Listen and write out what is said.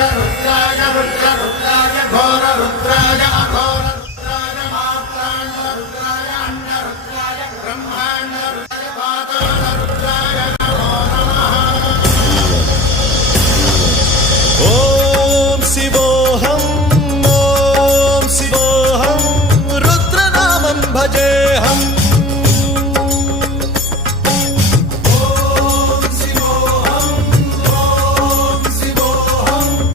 रुद्राय रुद्र रुद्राय घोर रुद्राय अघोर रुद्राय मात्राण्ड रुद्राय अण्ड रुद्राय ब्रह्माण्ड रुद्राय पाताल रुद्राय नमो नमः। ओम शिवोऽहं रुद्रनामं भजेऽहम्।